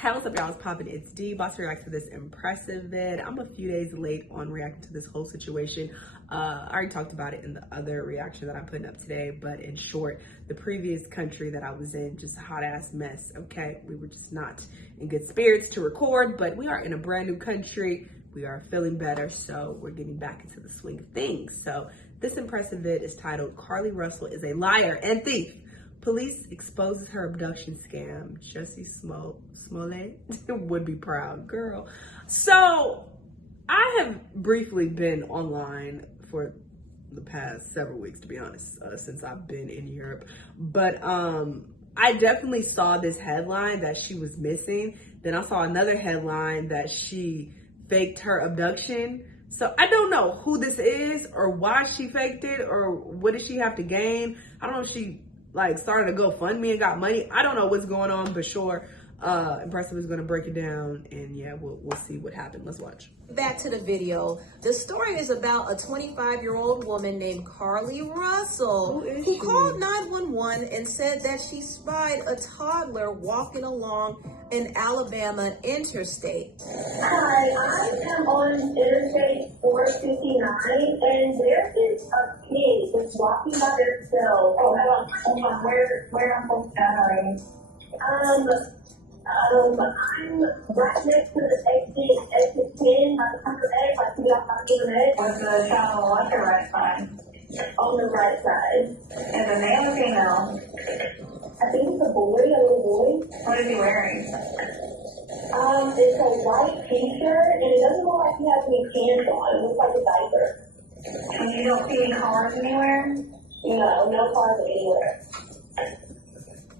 Hey, what's up, y'all? It's poppin'. It's D. About to react to this impressive vid. I'm a few days late on reacting to this whole situation. I already talked about it in the other reaction that I'm putting up today, but in short, the previous country that I was in, just a hot ass mess, okay? We were just not in good spirits to record, but we are in a brand new country. We are feeling better, so we're getting back into the swing of things. So this impressive vid is titled, Carlee Russell is a liar and thief. Police exposes her abduction scam. Jussie Smollett would be proud, girl. So I have briefly been online for the past several weeks, to be honest, since I've been in Europe. But I definitely saw this headline that she was missing. Then I saw another headline that she faked her abduction. So I don't know who this is or why she faked it or what did she have to gain. I don't know if she started a GoFundMe and got money. I don't know what's going on, but sure, Impressive is gonna break it down, and yeah, we'll see what happened. Let's watch. Back to the video. The story is about a 25-year-old woman named Carlee Russell who called 911 and said that she spied a toddler walking along an Alabama interstate. Hi, I am on Interstate 459, and there is a kid that's walking by themselves. Hold on, where am I going? I'm right next to the exit 10, like 100A, to get off my 100A. Was the child on the right side? On the right side. Is a male or female? I think it's a boy, a little boy. What is he wearing? It's a white t-shirt, and it doesn't look like he has any pants on. It looks like a diaper. And you don't see any cars anywhere? No cars anywhere.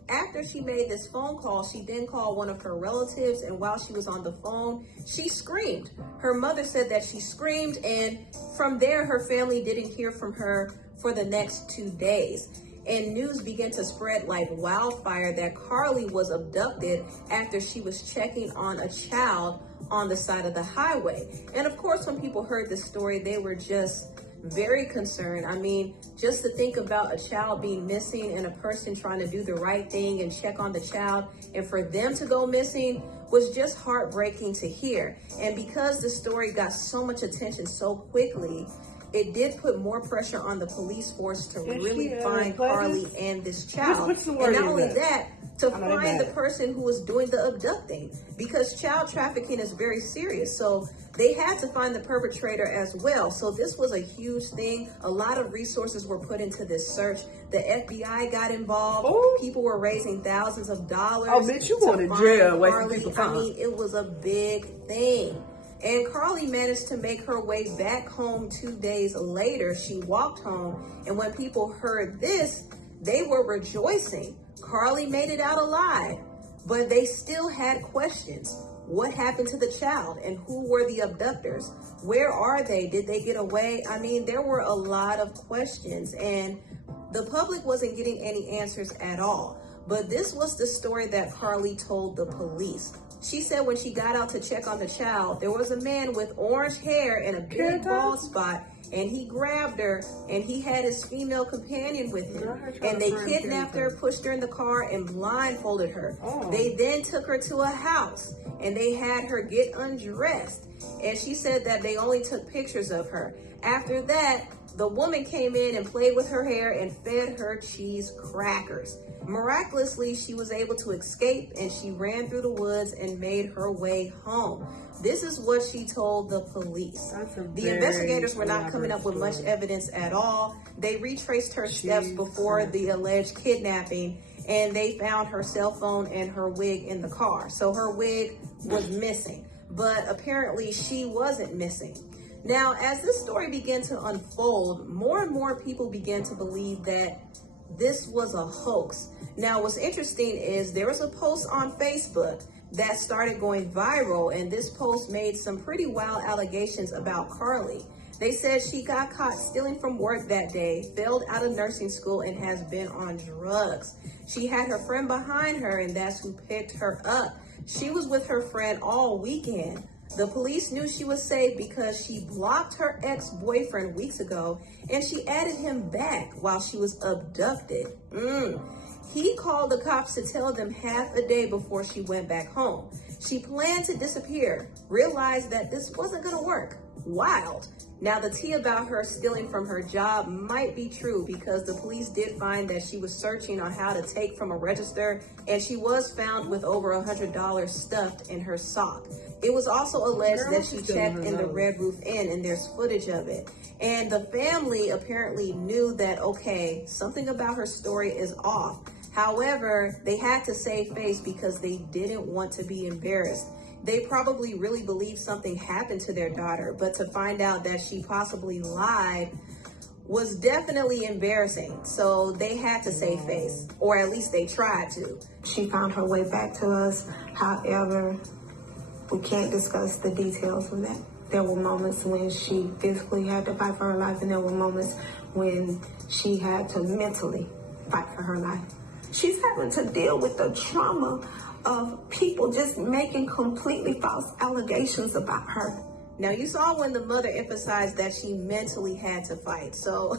After she made this phone call, she then called one of her relatives, and while she was on the phone, she screamed. Her mother said that she screamed, and from there, her family didn't hear from her for the next 2 days. And news began to spread like wildfire that Carlee was abducted after she was checking on a child on the side of the highway. And of course, when people heard this story, they were just very concerned. I mean, just to think about a child being missing and a person trying to do the right thing and check on the child, and for them to go missing was just heartbreaking to hear. And because the story got so much attention so quickly, it did put more pressure on the police force to really find Carlee and this child. And not only that, to find the person who was doing the abducting, because child trafficking is very serious. So they had to find the perpetrator as well. So this was a huge thing. A lot of resources were put into this search. The FBI got involved. Ooh. People were raising thousands of dollars. Oh, bitch, you going to jail wasting people's time. I mean, it was a big thing. And Carlee managed to make her way back home 2 days later. She walked home, and when people heard this, they were rejoicing. Carlee made it out alive, but they still had questions. What happened to the child, and who were the abductors? Where are they? Did they get away? I mean, there were a lot of questions, and the public wasn't getting any answers at all. But this was the story that Carlee told the police. She said when she got out to check on the child, there was a man with orange hair and a big bald spot, and he grabbed her, and he had his female companion with him. And they kidnapped her, pushed her in the car, and blindfolded her. They then took her to a house, and they had her get undressed. And she said that they only took pictures of her. After that, the woman came in and played with her hair and fed her cheese crackers. Miraculously, she was able to escape, and she ran through the woods and made her way home. This is what she told the police. The investigators were not coming up with much evidence at all. They retraced her steps before the alleged kidnapping, and they found her cell phone and her wig in the car. So her wig was missing, but apparently she wasn't missing. Now, as this story began to unfold, more and more people began to believe that this was a hoax. Now, what's interesting is there was a post on Facebook that started going viral, and this post made some pretty wild allegations about Carlee. They said she got caught stealing from work that day, failed out of nursing school, and has been on drugs. She had her friend behind her, and that's who picked her up. She was with her friend all weekend. The police knew she was safe because she blocked her ex-boyfriend weeks ago, and she added him back while she was abducted. He called the cops to tell them half a day before she went back home. She planned to disappear, realized that this wasn't gonna work. Wild. Now, the tea about her stealing from her job might be true because the police did find that she was searching on how to take from a register, and she was found with over $100 stuffed in her sock. It was also alleged that she checked in the Red Roof Inn, and there's footage of it. And the family apparently knew that, okay, something about her story is off. However, they had to save face because they didn't want to be embarrassed. They probably really believed something happened to their daughter, but to find out that she possibly lied was definitely embarrassing. So they had to save face, or at least they tried to. She found her way back to us. However, we can't discuss the details of that. There were moments when she physically had to fight for her life, and there were moments when she had to mentally fight for her life. She's having to deal with the trauma of people just making completely false allegations about her. Now, you saw when the mother emphasized that she mentally had to fight. So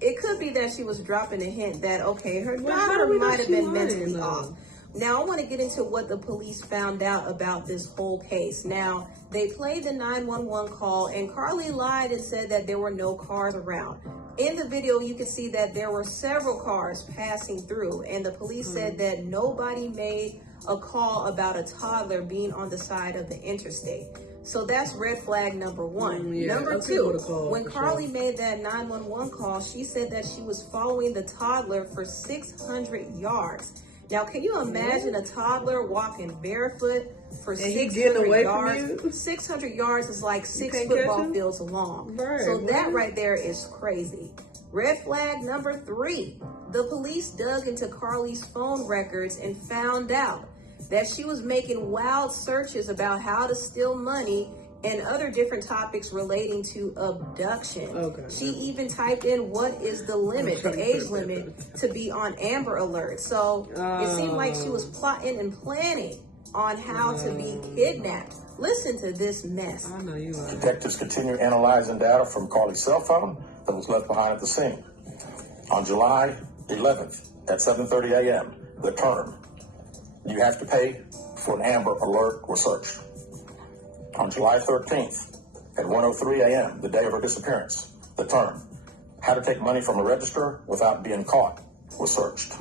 it could be that she was dropping a hint that, okay, her daughter might have been mentally off. Now, I want to get into what the police found out about this whole case. Now, they played the 911 call, and Carlee lied and said that there were no cars around. In the video, you can see that there were several cars passing through, and the police said that nobody made a call about a toddler being on the side of the interstate. So that's red flag number one. Number two, when Carlee made that 911 call, she said that she was following the toddler for 600 yards. Now, can you imagine a toddler walking barefoot for 600 yards? 600 yards is like 6 football fields long. So that right there is crazy. Red flag number three, the police dug into Carlee's phone records and found out that she was making wild searches about how to steal money and other different topics relating to abduction. She even typed in what is the limit, the age limit to be on Amber Alert. So it seemed like she was plotting and planning on how to be kidnapped. Listen to this mess. I know you are. Detectives continue analyzing data from Carlee's cell phone that was left behind at the scene. On July 11th at 7:30 a.m., the term, "You have to pay for an Amber Alert" was searched. On July 13th at 1:03 a.m., the day of her disappearance, the term, "How to take money from a register without being caught" was searched.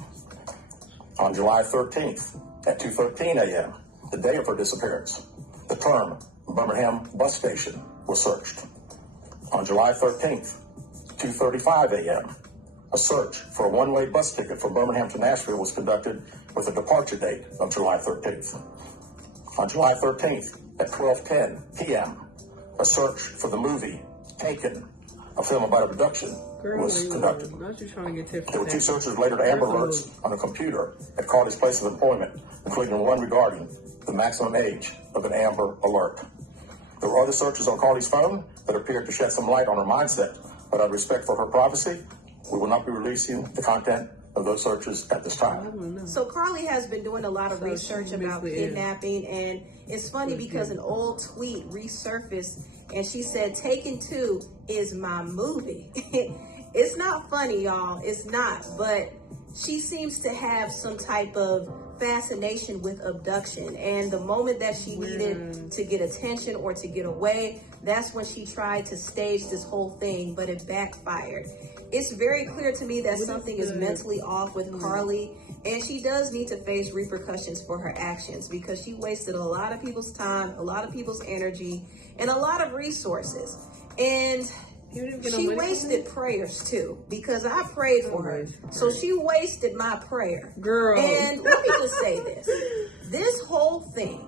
On July 13th at 2:13 a.m., the day of her disappearance, the term, "Birmingham bus station" was searched. On July 13th, 2:35 a.m., a search for a one-way bus ticket from Birmingham to Nashville was conducted with a departure date of July 13th. On July 13th at 12:10 p.m., a search for the movie Taken, a film about abduction, was conducted. There were 2 searches related to Amber Alerts on a computer at Carlee's place of employment, including one regarding the maximum age of an Amber Alert. There were other searches on Carlee's phone that appeared to shed some light on her mindset, but out of respect for her privacy, we will not be releasing the content of those searches at this time. So Carlee has been doing a lot of research about kidnapping, and it's funny because an old tweet resurfaced, and she said, "Taken 2 is my movie." It's not funny, y'all. It's not, but she seems to have some type of fascination with abduction, and the moment that she needed to get attention or to get away, that's when she tried to stage this whole thing, but it backfired. It's very clear to me that something is mentally off with Carlee, and she does need to face repercussions for her actions because she wasted a lot of people's time, a lot of people's energy, and a lot of resources. And she wasted prayers too, because I prayed for her. So she wasted my prayer. Girl. And let me just say this. This whole thing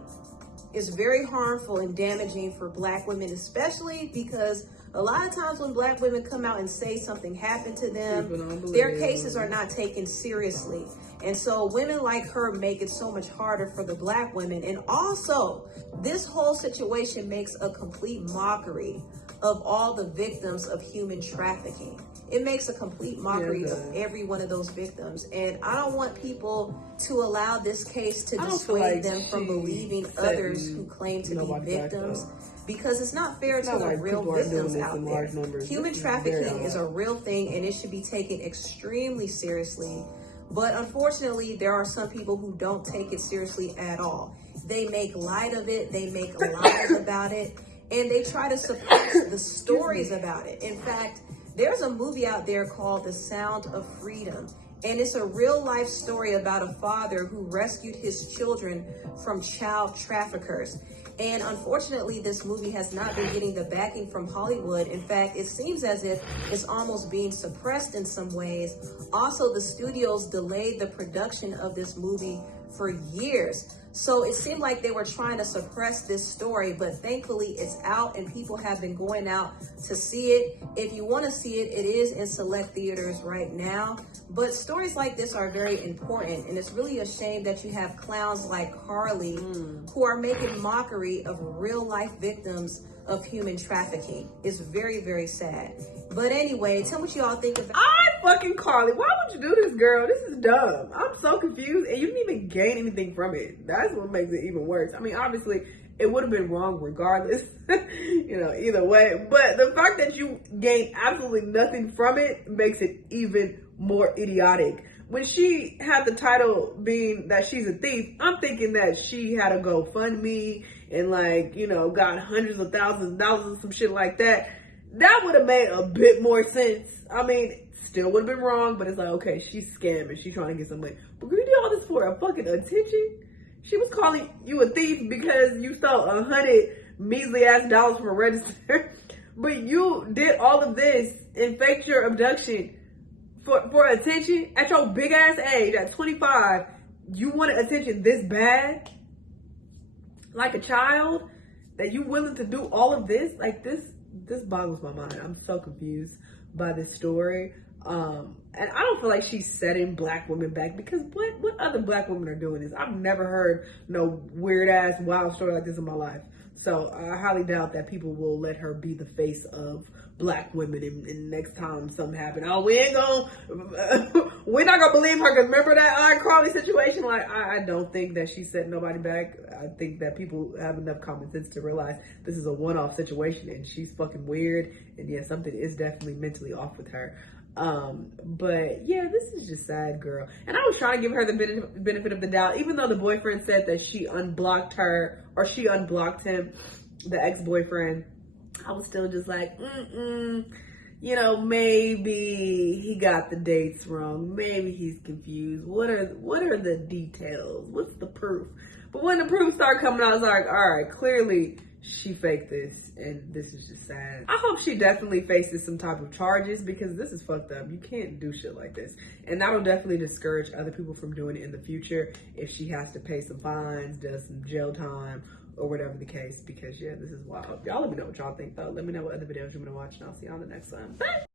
is very harmful and damaging for Black women, especially because a lot of times when Black women come out and say something happened to them, their cases are not taken seriously. And so women like her make it so much harder for the Black women. And also, this whole situation makes a complete mockery of all the victims of human trafficking. It makes a complete mockery of every one of those victims. And I don't want people to allow this case to dissuade them from believing others who claim to be victims, because it's not fair to the real victims out there. Human trafficking is a real thing, and it should be taken extremely seriously. But unfortunately, there are some people who don't take it seriously at all. They make light of it, they make lies about it, and they try to suppress the stories about it. In fact, there's a movie out there called The Sound of Freedom, and it's a real life story about a father who rescued his children from child traffickers. And unfortunately, this movie has not been getting the backing from Hollywood. In fact, it seems as if it's almost being suppressed in some ways. Also, the studios delayed the production of this movie for years. So it seemed like they were trying to suppress this story, but thankfully it's out and people have been going out to see it. If you want to see it, it is in select theaters right now. But stories like this are very important, and it's really a shame that you have clowns like Carlee who are making mockery of real life victims of human trafficking. It's very, very sad. But anyway, tell me what you all think about Fucking Carlee, why would you do this, girl? This is dumb. I'm so confused, and you didn't even gain anything from it. That's what makes it even worse. I mean, obviously, it would have been wrong regardless, either way. But the fact that you gained absolutely nothing from it makes it even more idiotic. When she had the title being that she's a thief, I'm thinking that she had a GoFundMe and got hundreds of thousands of dollars or some shit like that. That would have made a bit more sense. I mean, still would have been wrong, but it's like, okay, she's scamming. She's trying to get some money. But we did all this for a fucking attention? She was calling you a thief because you stole 100 measly ass dollars from a register. But you did all of this and faked your abduction for attention at your big ass age at 25. You wanted attention this bad? Like a child? That you willing to do all of this? Like this boggles my mind. I'm so confused by this story. And I don't feel like she's setting black women back, because what other black women are doing this? I've never heard no weird ass wild story like this in my life. So I highly doubt that people will let her be the face of black women. And next time something happens, we're not gonna believe her. Cause remember that Carlee situation? Like, I don't think that she set nobody back. I think that people have enough common sense to realize this is a one-off situation and she's fucking weird. And yeah, something is definitely mentally off with her. But yeah, this is just sad, girl. And I was trying to give her the benefit of the doubt, even though the boyfriend said that she unblocked her, or she unblocked him, the ex-boyfriend. I was still just like, maybe he got the dates wrong. Maybe he's confused. What are the details? What's the proof? But when the proof started coming out, I was like, all right, clearly she faked this, and this is just sad. I hope she definitely faces some type of charges, because this is fucked up. You can't do shit like this. And that'll definitely discourage other people from doing it in the future if she has to pay some fines, does some jail time, or whatever the case, because yeah, this is wild. Y'all let me know what y'all think though. Let me know what other videos you want to watch, and I'll see you on the next one. Bye!